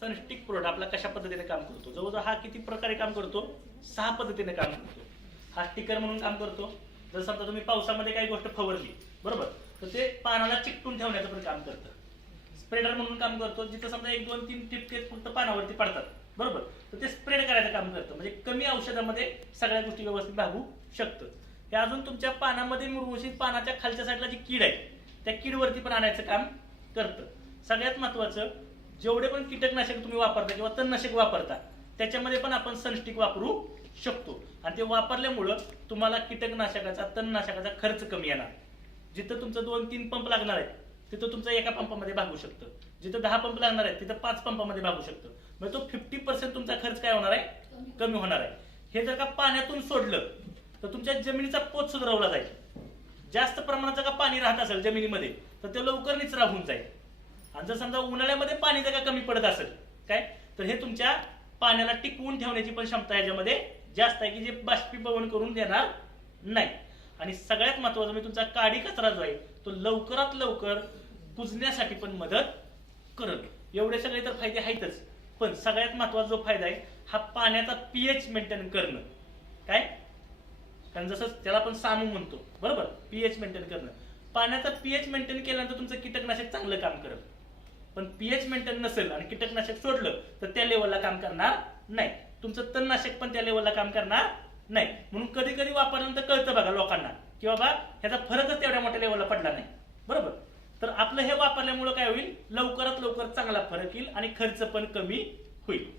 सनस्टिक product आपला कशा पद्धतीने काम करतो, जवळजवळ हा किती प्रकारे काम करतो, 6 पद्धतीने काम करतो. हा स्टिकर म्हणून काम करतो. जर समजा तुम्ही पावसामध्ये काही गोष्ट फवारली बरोबर, तर ते पानाला चिकटून ठेवण्याचं पण काम करतं. स्प्रेडर म्हणून काम करतो, जिथं समजा 1 2 3 टिपके फक्त पानावरती पडतात बरोबर, तर ते स्प्रेड करायचं काम करतं. म्हणजे कमी औषधामध्ये सगळ्या गोष्टी व्यवस्थित भागू शकतं. हे अजून तुमच्या पानामध्ये मुरमुशीत पानाच्या खालच्या साईडला जी कीड आहे त्या कीडवरती पण आणायचं काम करतं. सगळ्यात महत्वाचं, जेवढे पण कीटकनाशक तुम्ही वापरता किंवा तणनाशक वापरता त्याच्यामध्ये पण आपण सनस्टिक वापरू शकतो. आणि ते वापरल्यामुळं तुम्हाला कीटकनाशकाचा तणनाशकाचा खर्च कमी येणार. जिथं तुमचं 2 3 पंप लागणार आहे तिथं तुमचं एका पंपामध्ये भागू शकतं. जिथं 10 पंप लागणार आहेत तिथं 5 पंपामध्ये भागू शकतं. म्हणजे तो 50% तुमचा खर्च काय होणार आहे, कमी होणार आहे. हे जर का पाण्यातून सोडलं तर तुमच्या जमिनीचा पोत सुधारवला जाईल. जास्त प्रमाणात जर का पाणी राहत असेल जमिनीमध्ये तर ते लवकर निचरा होऊन जाईल. आणि जर समजा उन्हाळ्यामध्ये पाणी जर का कमी पडत असेल काय, तर हे तुमच्या पाण्याला टिकवून ठेवण्याची पण क्षमता याच्यामध्ये जास्त आहे की जे बाष्पीभवन करून देणार नाही. आणि सगळ्यात महत्वाचं म्हणजे तुमचा काडी कचरा जो आहे तो लवकरात लवकर कुजण्यासाठी पण मदत करत. एवढे सगळे तर फायदे आहेतच, पण सगळ्यात महत्वाचा जो फायदा आहे हा पाण्याचा पीएच मेंटेन करणं. काय, कारण जसं त्याला आपण सामू म्हणतो बरोबर, पीएच मेंटेन करणं. पाण्याचा पीएच मेंटेन केल्यानंतर तुमचं कीटकनाशक चांगलं काम करेल. पण पीएच मेंटेन नसेल आणि कीटकनाशक सोडलं तर त्या लेवलला काम करणार नाही. तुमचं तणनाशक पण त्या लेवलला काम करणार नाही. म्हणून कधी कधी वापरल्यानंतर कळतं बघा लोकांना की बाबा ह्याचा फरकच तेवढ्या मोठ्या लेवलला पडला नाही बरोबर. तर आपलं हे वापरल्यामुळे काय होईल, लवकरात लवकर चांगला फरक येईल आणि खर्च पण कमी होईल.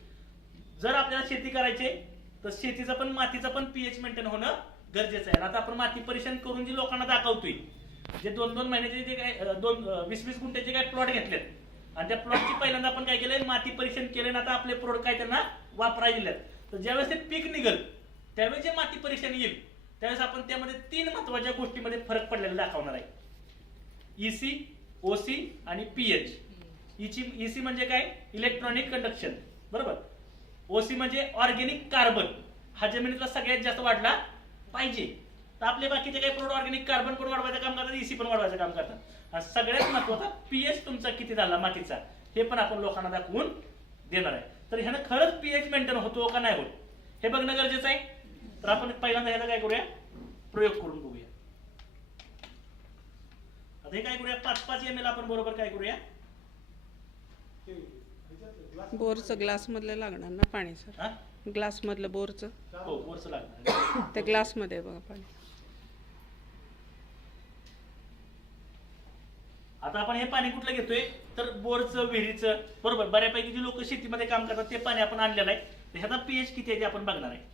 जर आपल्याला शेती करायची तर शेतीचं पण मातीचं पण पीएच मेंटेन होणं गरजेचं आहे. आता आपण माती परीक्षण करून जी लोकांना दाखवतोय, जे 2-2 महिन्याचे जे काय 20-20 गुंठ्याचे काय प्लॉट घेतलेत आणि त्या प्लॉटची पहिल्यांदा आपण काय केलंय, माती परीक्षण केलं. आता आपले प्रोडक्ट काय त्यांना वापरायला दिलेत. तर ज्यावेळेस ते पीक निघल त्यावेळेस जे माती परीक्षण येईल त्यावेळेस आपण त्यामध्ये 3 महत्वाच्या गोष्टीमध्ये फरक पडलेला दाखवणार आहे. ईसी, ओसी आणि पीएच. ईसी म्हणजे काय, इलेक्ट्रॉनिक कंडक्शन बरोबर. ओसी म्हणजे ऑर्गेनिक कार्बन. हा जमिनीतला सगळ्यात जास्त वाढला पाहिजे. तर आपले बाकीचे काही प्रोडक्ट ऑर्गेनिक कार्बन पण वाढवायचं काम करतात, ईसी पण वाढवायचं काम करतात. आणि सगळ्यात महत्वाचा पीएच तुमचा किती झाला मातीचा हे पण आपण लोकांना दाखवून देणार आहे. तर ह्यानं खरंच पीएच मेंटेन होतो का नाही होत हे बघणं गरजेचं आहे. तर आपण पहिल्यांदा ह्याचा काय करूया, प्रयोग करून बघूया. आता हे काय करूया, 5-5 ml आपण बरोबर काय करूया, बोरचं ग्लास मधलं लागणार ना पाणी सर, ग्लास मधलं बोरचं. हो बोरचं लागणार त्या ग्लास मध्ये बघा पाणी. आता आपण हे पाणी कुठलं घेतोय तर बोरचं, विहिरीचं बरोबर. बऱ्यापैकी जी लोक शेतीमध्ये काम करतात ते पाणी आपण आणलेलं आहे. तर ह्याचा पीएच किती आहे ते आपण बघणार आहे.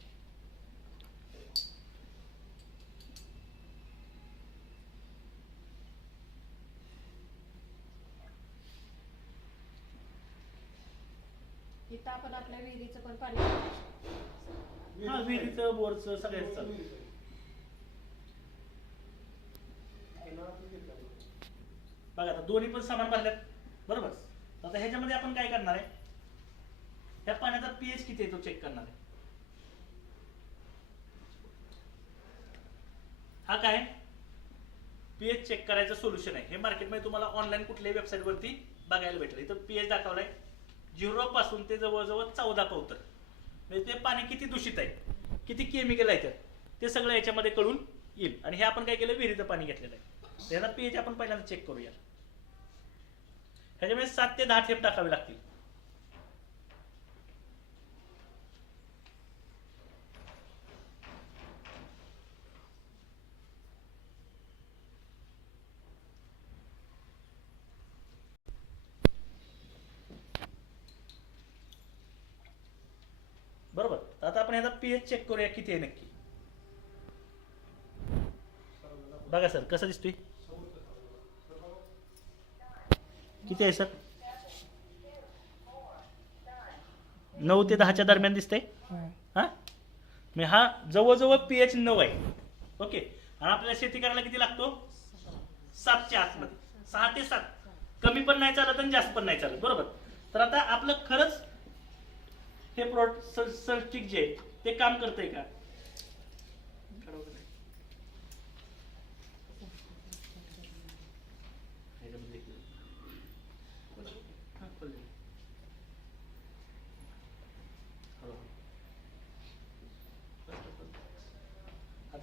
इथं आपण आपल्या विहिरीचं पण पाणी, हा विहिरीचं बोरचं सगळ्याच चालू. बघा आता दोन्ही पण समान भरल्यात बरोबर. आता ह्याच्यामध्ये आपण काय करणार आहे, त्या पाण्याचा पीएच किती आहे तो चेक करणार आहे. हा काय पीएच चेक करायचं सोल्युशन आहे. हे मार्केटमध्ये तुम्हाला ऑनलाईन कुठल्याही वेबसाईट वरती बघायला भेटेल. इथं पीएच दाखवलाय 0 पासून ते जवळजवळ 14 पावतर. म्हणजे ते पाणी किती दूषित आहे, किती केमिकल आहे त्यात ते सगळं याच्यामध्ये कळून येईल. आणि हे आपण काय केलं, विहिरीचं पाणी घेतलेलं आहे. त्याचा पीएच आपण पहिल्यांदा चेक करूया. ह्याच्यामध्ये 7 ते 10 थेंब टाकावे लागतील. बरोबर. आता आपण ह्याचा पीएच चेक करूया किती आहे नक्की. बघा सर कसं दिसतोय, किती आहे सर, 9 ते 10च्या दरम्यान दिसतंय. हा जवळजवळ पीएच 9 आहे. ओके. आणि आपल्याला शेती करायला किती लागतो, 7च्या आतमध्ये. 6 ते 7, कमी पण नाही चालत आणि जास्त पण नाही चालत बरोबर. तर आता आपलं खरंच हे प्रोडक्ट सनस्टिक जे ते काम करतंय का,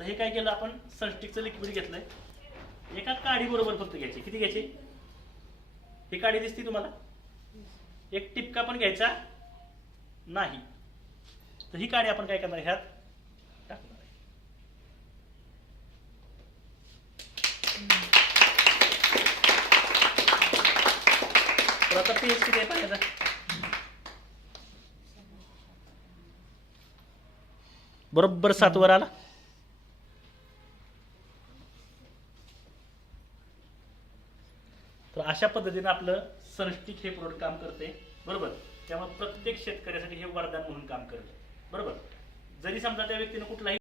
आता हे काय केलं आपण सनस्टिकचं लिक्विड घेतलंय, एका काडी बरोबर फक्त घ्यायची. किती घ्यायची? ही काडी दिसते तुम्हाला? एक टिपका पण घ्यायचा नाही. तर ही काडी आपण काय करणार, ह्यात टाकणार आहे. तर आता पीएच किती आहे पाण्याचा? बरोबर 7 वर आला. तर अशा पद्धतीने आपलं सनस्टिक हे प्रोडक्ट काम करते. बरोबर. त्यामुळे प्रत्येक शेतकऱ्यासाठी हे वरदान म्हणून काम करते. बरोबर. जरी समजा त्या व्यक्तीने कुठलाही